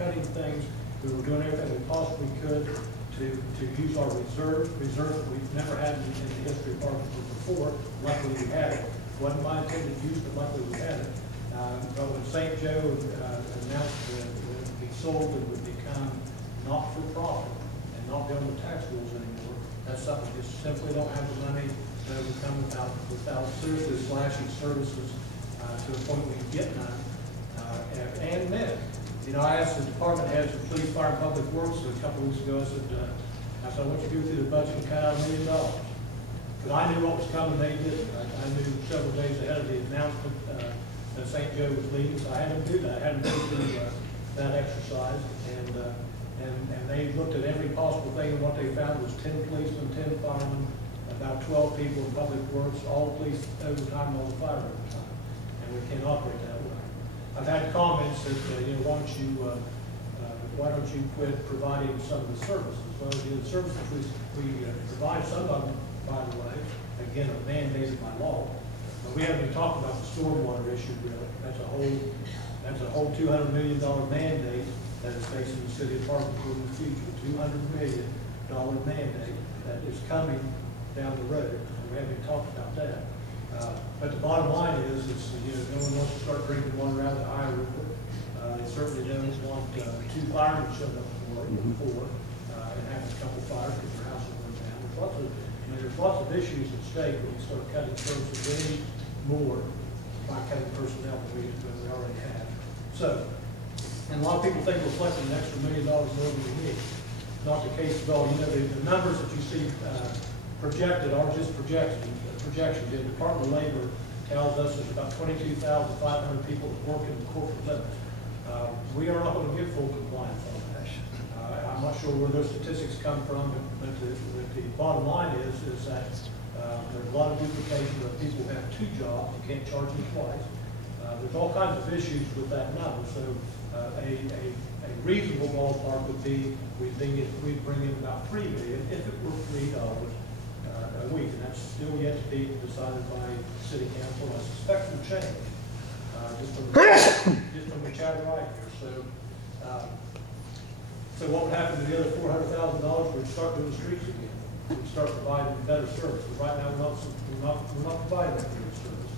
cutting things. We were doing everything we possibly could to use our reserves that we've never had in the history of Parkersburg before. Luckily we had it. Wasn't my intended use, but luckily we had it. But when St. Joe announced that it would be sold and would become not for profit and not be on the tax rules anymore, that's something we just simply don't have the money to overcome without seriously slashing services to the point we can get none. And then, you know, I asked the department heads of police, fire, and public works a couple of weeks ago. I said, I want you to go through the budget and cut out $1 million. Because I knew what was coming, they didn't. I knew several days ahead of the announcement that St. Joe was leaving, so I had them do that. I had them go through that exercise, and they looked at every possible thing, and what they found was 10 policemen, 10 firemen, about 12 people in public works, all the police overtime, all the fire overtime. And we can't operate that way. I've had comments that, you know, why don't you quit providing some of the services? Well, the services we provide, some of them, by the way, again, are mandated by law. But we haven't even talked about the stormwater issue really. That's a whole $200 million mandate that is facing the city of Parkersburg in the future. $200 million mandate that is coming down the road. And we haven't even talked about that. But the bottom line is you know, no one wants to start drinking water out of the Iowa River. They certainly don't want 2 firemen showing up before and having a couple fires because their house will burn down. There's lots of issues at stake when you start cutting services any more by cutting personnel than we already have. So, and a lot of people think we're collecting an extra $1 million more than we need. Not the case at all. You know, the numbers that you see projected are just projections. The Department of Labor tells us there's about 22,500 people that work in the corporate limits. We are not going to get full compliance on that. I'm not sure where those statistics come from, but the bottom line is that there's a lot of duplication of people who have 2 jobs. You can't charge them twice. There's all kinds of issues with that number. So a reasonable ballpark would be we'd bring in about $3 million if it were $3 a week, and that's still yet to be decided by City Council. I suspect will change just from the chatter right here. So what would happen to the other $400,000? We'd start doing the streets again. We'd start providing better service. But right now we're not providing that good service,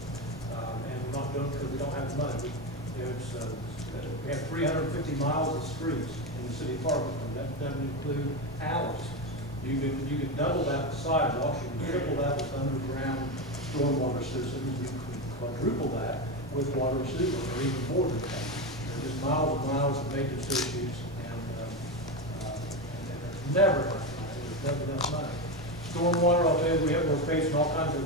and we're not doing it because we don't have the money. We have 350 miles of streets in the city of Parkersburg. That doesn't include alleys. You can double that with sidewalks. You can triple that with underground stormwater systems. You can quadruple that with water and sewer, or even more than that. There's just miles and miles of maintenance issues, and there's never enough money. There's never enough money. Stormwater, I'll tell you, we're facing all kinds of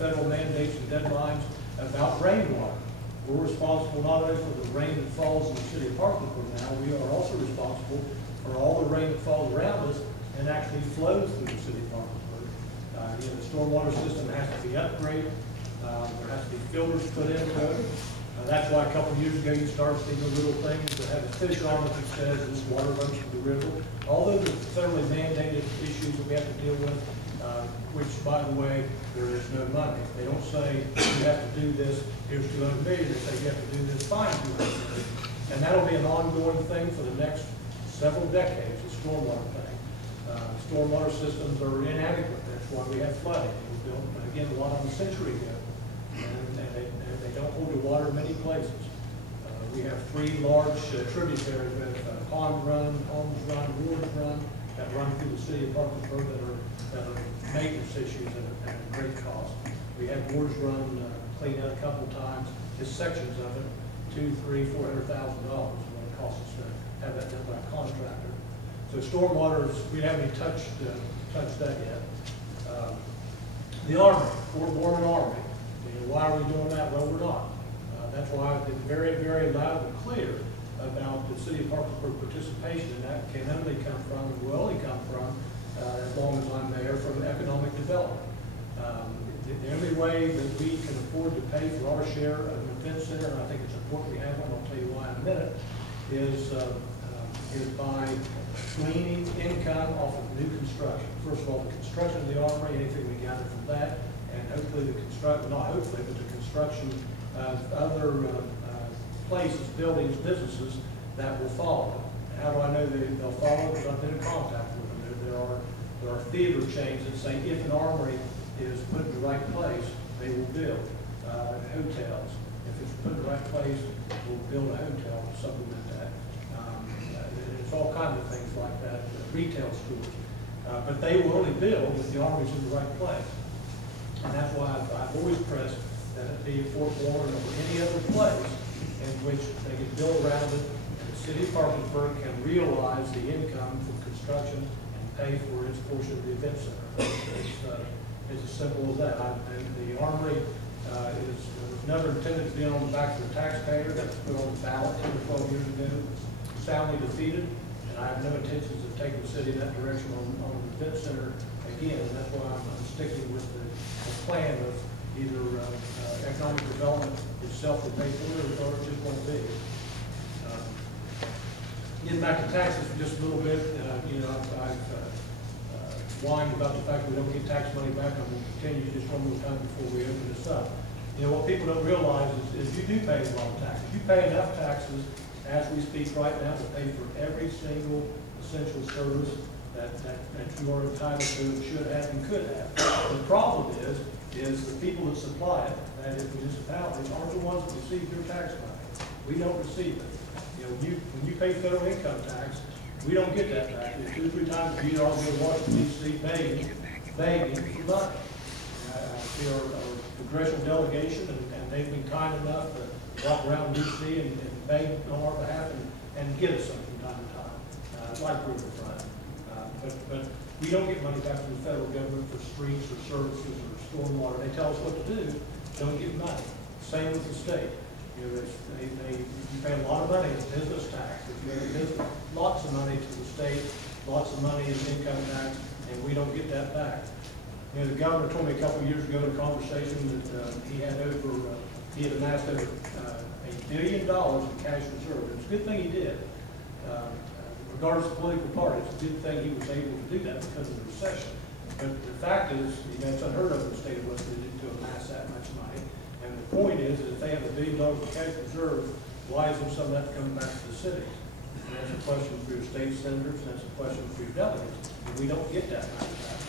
federal mandates and deadlines about rainwater. We're responsible not only for the rain that falls in the city of Parkersburg now, we are also responsible for all the rain that falls around us and actually flows through the city of Parkersburg. You know, the stormwater system has to be upgraded. There has to be filters put into it. That's why a couple of years ago you started seeing the little things that have a fish on it that says this water runs through the river. All those are federally mandated issues that we have to deal with, which, by the way, there is no money. They don't say you have to do this, here's $200 million. They say you have to do this, fine, $200 million. And that'll be an ongoing thing for the next several decades, the stormwater thing. Stormwater systems are inadequate. That's why we have flooding. We built, again, a lot of them a century ago. And they don't hold the water in many places. We have 3 large tributaries, Pond Run, Holmes Run, Woods Run, that run through the city of Parkersburg that are maintenance issues at a great cost. We had Woods Run cleaned out a couple of times, just sections of it, $200,000, $300,000, $400,000 is what it costs us to have that done by a contractor. So stormwater, we haven't even touched that yet. The Army, Fort Warren Army. Why are we doing that? Well, we're not. That's why I've been very, very loud and clear about the city of Parkersburg participation in that. Can only come from, and will only come from, as long as I'm mayor, from economic development. The only way that we can afford to pay for our share of an event center, and I think it's important we have one, I'll tell you why in a minute, is by gleaning income off of new construction. First of all, the construction of the armory, anything we gather from that, and hopefully the construction, not hopefully, but the construction of other places, buildings, businesses that will follow. how do I know they'll follow? Because I've been in contact with them. There are theater chains that say if an armory is put in the right place, they will build. Hotels, if it's put in the right place, we'll build a hotel to supplement that. It's all kinds of things like that. Retail stores, but they will only build if the armory's in the right place. And that's why I've always pressed that it be Fort Warren or any other place in which they can build around it, and the city of Parkersburg can realize the income from construction and pay for its portion of the event center. It's as simple as that. And the armory was never intended to be on the back of the taxpayer. That was put on the ballot 10 or 12 years ago. Soundly defeated, and I have no intentions of taking the city in that direction on the event center again. And that's why I'm sticking with the plan of either economic development itself will pay for it, or it just won't be. Getting back to taxes for just a little bit, you know, I've whined about the fact that we don't get tax money back. I'm going to continue just one more time before we open this up. You know, what people don't realize is you do pay a lot of taxes. You pay enough taxes as we speak right now to pay for every single essential service that you are entitled to, should have, and could have. The problem is the people that supply it, that is municipalities, aren't the ones that receive your tax money. We don't receive it. You know, when you pay federal income tax, we don't get that back. 2 or 3 times a year, I'll go to Washington, D.C. begging for money. We are a congressional delegation, and they've been kind enough to walk around D.C. and beg on our behalf and get us something from time to time, like Riverfront. But we don't get money back from the federal government for streets or services or stormwater. They tell us what to do, don't get money. Same with the state. You know, you pay a lot of money in business tax. If you have a business, lots of money to the state, lots of money in income tax, and we don't get that back. You know, the governor told me a couple of years ago in a conversation that he had amassed over $1 billion in cash reserve. It's a good thing he did. Regardless of political party, it's a good thing he was able to do that because of the recession. But the fact is, you know, it's unheard of in the state of West Virginia to amass that much money. And the point is that if they have $1 billion in cash reserve, why isn't some of that coming back to the cities? And that's a question for your state senators, and that's a question for your delegates. And we don't get that money back.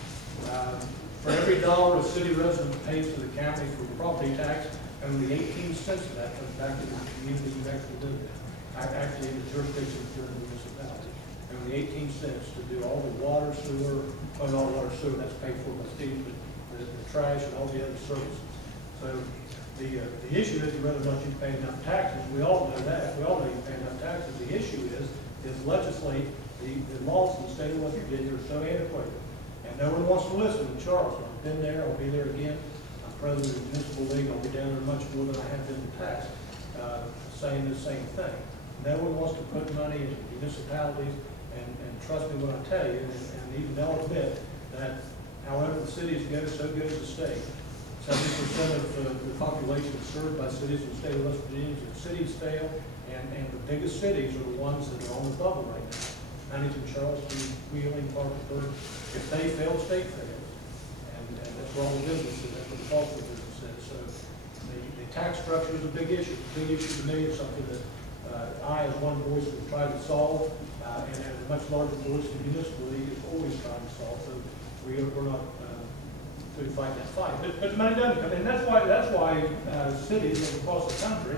For every dollar a city resident pays to the county for property tax, only 18 cents of that comes back to the community who actually live there. Actually, in the jurisdiction of the municipality. Only 18 cents to do all the water, sewer, well, not water, sewer, that's paid for by Steve, but the trash and all the other services. So the issue is whether or not you pay enough taxes. We all know that. We all know you pay enough taxes. The issue is legislate the laws in the state of West Virginia are so antiquated. And no one wants to listen to Charles. I've been there, I'll be there again. I'm president of the municipal league, I'll be down there much more than I have been in the past, saying the same thing. No one wants to put money into municipalities, and trust me when I tell you, and even they'll admit that however the cities go, so goes the state. 70% of the population is served by cities in the state of West Virginia. If cities fail, and the biggest cities are the ones that are on the bubble right now. Huntington, Charleston, Wheeling, Parkersburg. If they fail, state fails. And that's where all the business is, that's what the bulk of the business is. So the tax structure is a big issue. A big issue to me is something that I, as one voice, will try to solve, and as a much larger voice, the municipal league is always trying to solve. So we're not to fight that fight. But the money doesn't come in. And that's why cities across the country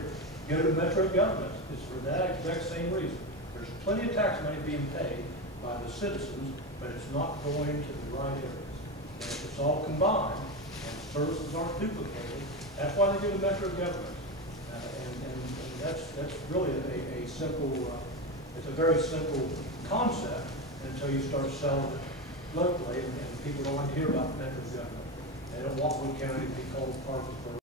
go to metro government. It's for that exact same reason. There's plenty of tax money being paid by the citizens, but it's not going to the right areas. And if it's all combined and services aren't duplicated, that's why they go to metro government. And that's really a simple, it's a very simple concept until you start selling it locally, and people don't want to hear about metro government. They don't want Wood County to be called Parkersburg.